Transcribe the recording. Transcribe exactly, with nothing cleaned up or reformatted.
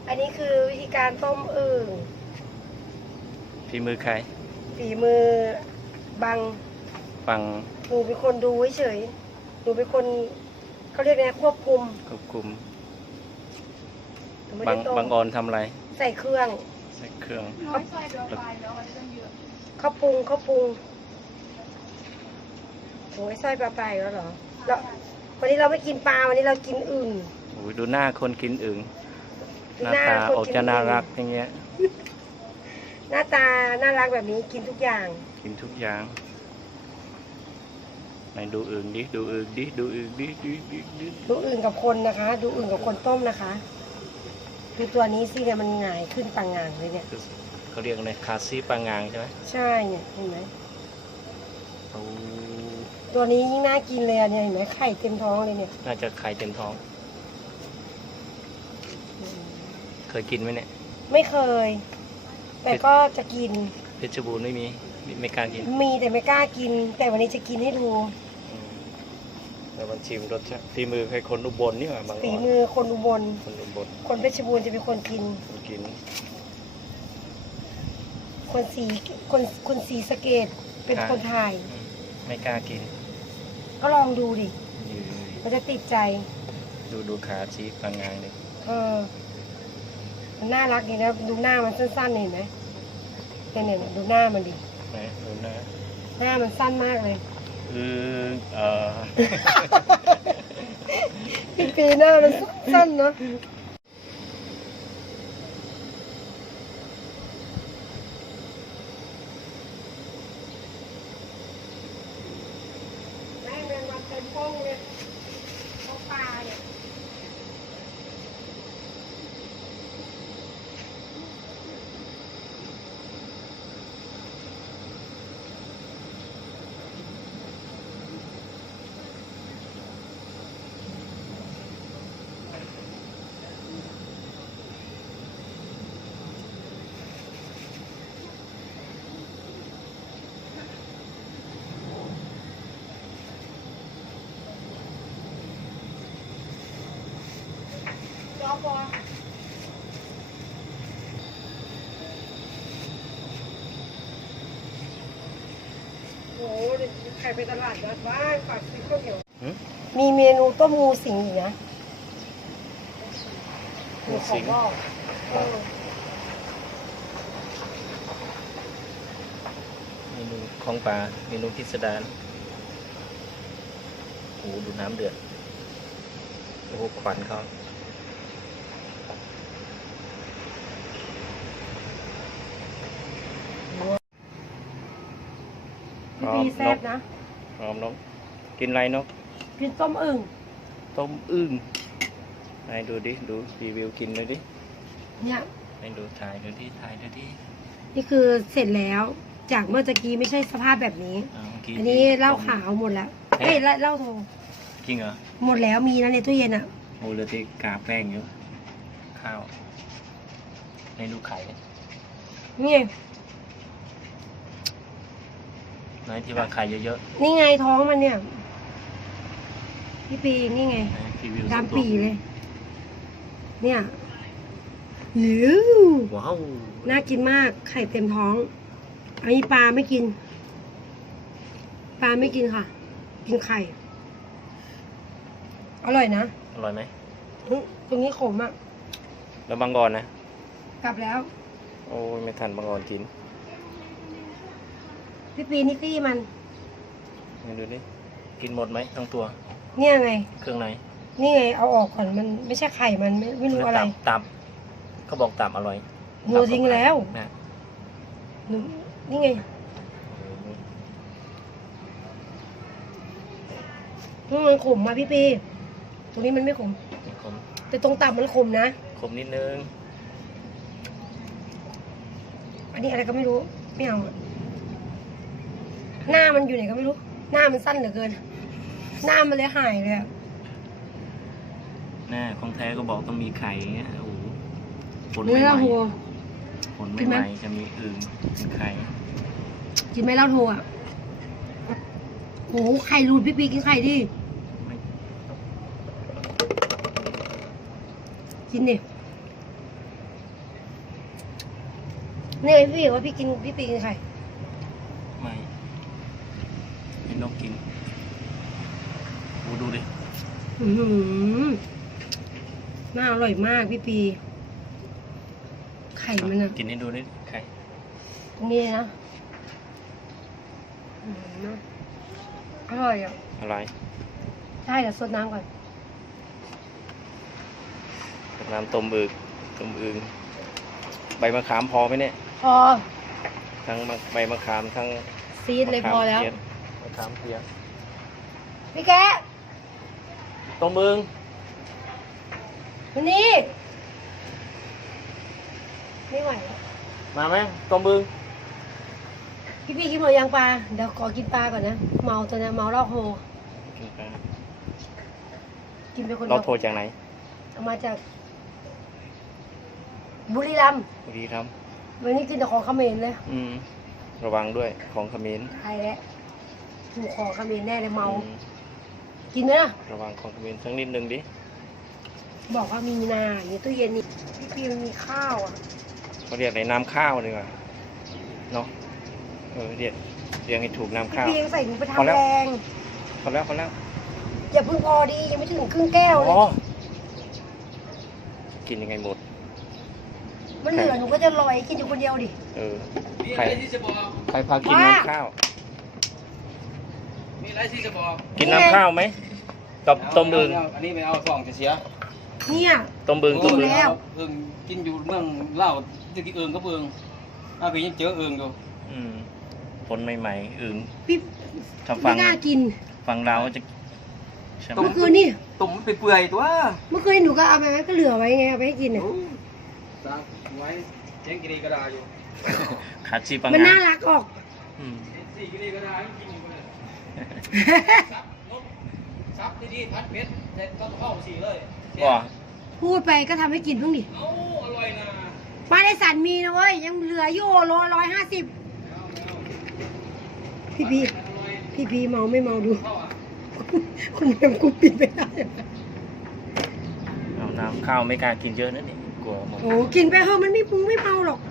อันนี้คือวิธีการต้มอึ่งฝีมือใครฝีมือบังบังหนูเป็นคนดูเฉยหนูเป็นคนเขาเรียกไงควบคุมควบคุมบางบางออนทำอะไรใส่เครื่องใส่เครื่องน้อยใส่เบลไปแล้วอันนี้ต้องเยอะเขาปรุงเขาปรุงโอ้ยสร้อยปลาไปแล้วเหรอแล้ววันนี้เราไม่กินปลาวันนี้เรากินอึ่งโอ้ยดูหน้าคนกินอึ่งหน้าตาออกจะน่ารักอย่างเงี้ยหน้าตาน่ารักแบบนี้กินทุกอย่างกินทุกอย่างไหนดูอึ่งดิดูอึ่งดิดูอึ่งดิดูดิดูอึ่งกับคนนะคะดูอึ่งกับคนต้มนะคะคือตัวนี้สิเนี่ยมันหงายขึ้นปังงางเลยเนี่ยเขาเรียกอะไรคาซีปังงางใช่ไหมใช่เนี่ยเห็นไหมตัวนี้ยิ่งน่ากินเลยเนี่ยเห็นไหมไข่เต็มท้องเลยเนี่ยน่าจะไข่เต็มท้องเคยกินไหมเนี่ยไม่เคยแต่ก็จะกินเพชรบูรณ์ไม่มีไม่กล้ากินมีแต่ไม่กล้ากินแต่วันนี้จะกินให้ดูแต่มันชิมรสชาติฝีมือใครคนอุบลนี่หว่าบางฝีมือคนอุบลคนอุบลคนเพชรบูรณ์จะเป็นคนกินคนกินคนสีคนคนสีสะเกดเป็นคนไทยไม่กล้ากินก็ลองดูดิมันจะติดใจดูดูขาชี้ปังงางเลยเออมันน่ารักดีนะดูหน้ามันสั้นๆเห็นไหมเนี่ยเนี่ยดูหน้ามันดิไหนดูหน้าหน้ามันสั้นมากเลยเออเออปีปีหน้ามันสั้นเนาะแม่งเป็นวันเต็มโป้งเลยเขาปลาเนี่ยพอโอ้โหใครไปตลาดนัดบ้านฝากซื้อข้าวเหนียวมีเมนูต้มงูสิงอีกนะงูสิงเมนูของปลาเมนูพิสดารโอ้ดูน้ำเดือดโอ้ควันเขาพี่แซ่บนะพร้อมนกกินอะไรนกกินต้มอึ่งต้มอึ่งไหนดูดิดูรีวิวกินเลยดิเนี่ยไหนดูถ่ายดูดิถ่ายดูดินี่คือเสร็จแล้วจากเมื่อตะกี้ไม่ใช่สภาพแบบนี้อันนี้เหล้าขาวหมดแล้วเอ้ยเหล้าโทจริงเหรอหมดแล้วมีนะในตู้เย็นอ่ะโอ้เหลือที่กาแป้งอยู่ข้าวในดูไข่นี่ไหนที่ว่าไข่เยอะๆนี่ไงท้องมันเนี่ยพี่ปีนี่ไงดำปีเลยเนี่ยหิวว้าวน่ากินมากไข่เต็มท้องอันนี้ปลาไม่กินปลาไม่กินค่ะกินไข่อร่อยนะอร่อยไหมตรงนี้ขมอ่ะแล้วบางกอนนะกลับแล้วโอ้ยไม่ทันบางกอนกินพี่ปีนี่ตี้มันดูนี่กินหมดไหมทั้งตัวเนี่ยไงเครื่องไหนนี่ไงเอาออกก่อนมันไม่ใช่ไข่มันไม่ไม่รู้อะไรตับเขาบอกตับอร่อยหนูทิ้งแล้วนี่ไงมันขมมาพี่ปีตรงนี้มันไม่ขมแต่ตรงตับมันขมนะขมนิดนึงอันนี้อะไรก็ไม่รู้ไม่เอาหน้ามันอยู่ไหนก็ไม่รู้หน้ามันสั้นเหลือเกินหน้ามันเลยหายเลยหน้าของแท้ก็บอกต้องมีไข่เงี้ยโอ้โหผลไม่ไหวผลไม่ไหวจะมีอึ่งมีไข่กินไหมเล่าโทรอ่ะโอ้ไข่รูดพี่ปีกินไข่ดิกินเนี่ยเนี่ยพี่บอกว่าพี่กินพี่ปีกินไข่ไม่ให้นกกินโอ้ดูดิอื้อหือน่าอร่อยมากพี่ปี ไข่มันอะกินให้ดูดิไข่ตรงนี้เลยนะอื้อหืออร่อยอ่ะอะไรใช่เดี๋ยวซดน้ำก่อนน้ำต้มอึกต้มอึงใบมะขามพอไหมเนี่ยพอทั้งมะใบมะขามทั้งซีดเลยพอแล้วมะขามเปียกพี่แกะต้มอึงวันนี้ไม่ไหวแล้วมาไหมต้มอึงพี่พี่กินหมดยังปลาเดี๋ยวขอกินปลาก่อนนะเมาตัวเนี้ยเมาเหล้าโฮกินไปกินไปคนเราเดียวโทรจากไหนเอามาจาก บุรีรัมย์บุรีรัมย์วันนี้กินแต่ของเขมรเลยอืมระวังด้วยของเขมิ้นใครแล้วถูกของเขมรแน่เลยเมาอืมกินไหมล่ะระวังของเขมิ้นสักนิดนึงดิบอกว่ามีนาอยู่ตู้เย็นนี่พี่พี่มันมีข้าวอ่ะเขาเรียกอะไรน้ำข้าวดีกว่าเนาะเออเรียกเรียกให้ถูกน้ำพี่ข้าวพี่ยังใส่ถุงไปพอแล้วทำแรงพอแล้วพอแล้วอย่าเพิ่งพอดียังไม่ถึงครึ่งแก้วเลอ๋อย กินยังไงหมดมันเหลือหนูก็จะลอยกินอยู่คนเดียวดิเออมีใครอะไรที่จะบอกใครพากินว่าน้ำข้าวมีอะไรที่จะบอกกินน้ำข้าวไหมต้มต้มบึงเอาอันนี้ไปเอาส่องเสียเนี่ยต้มบึงต้มบึงแล้วเอิงกินอยู่เมืองเล่าวจะกินเอิงก็เอิงอ้าวไปยังเจอเอิงอยู่อืมผลใหม่ๆอึ่งพี่ถ้าฟัไม่งกล้ากินฟังเราวจะใช่ไหมเมื่อคืนนี่ตุ่มมันไปเปื่อยตัวเมื่อคืนหนูก็เอาไปไว้ก็เหลือไว้ไงเอาไปให้กินเนี่ยตามไว้เจ๊งกิรีก็ได้อยู่ขาดชีปังมันงาน่ารักออกอืมสี่กิรีก็ได้กินอยู่เลยซับนกซับดีๆพัดเพชรเสร็จก็เข้าสี่เลยว่าพูดไปก็ทำให้กินเพิ่งดิเอ้าอร่อยนะปลาในสันมีนะเว้ยยังเหลืออยู่โลร้อยห้าสิบพี่พีอร่อยพี่พีเมาไม่เมาดูเข้าอ่ะคุณเอ็มกูปิดไปได้เอาน้ำข้าวไม่กล้ากินเยอะนะนี่กลัวหมดโอ้กินไปเถอะมันไม่ปรุงไม่เมาหรอก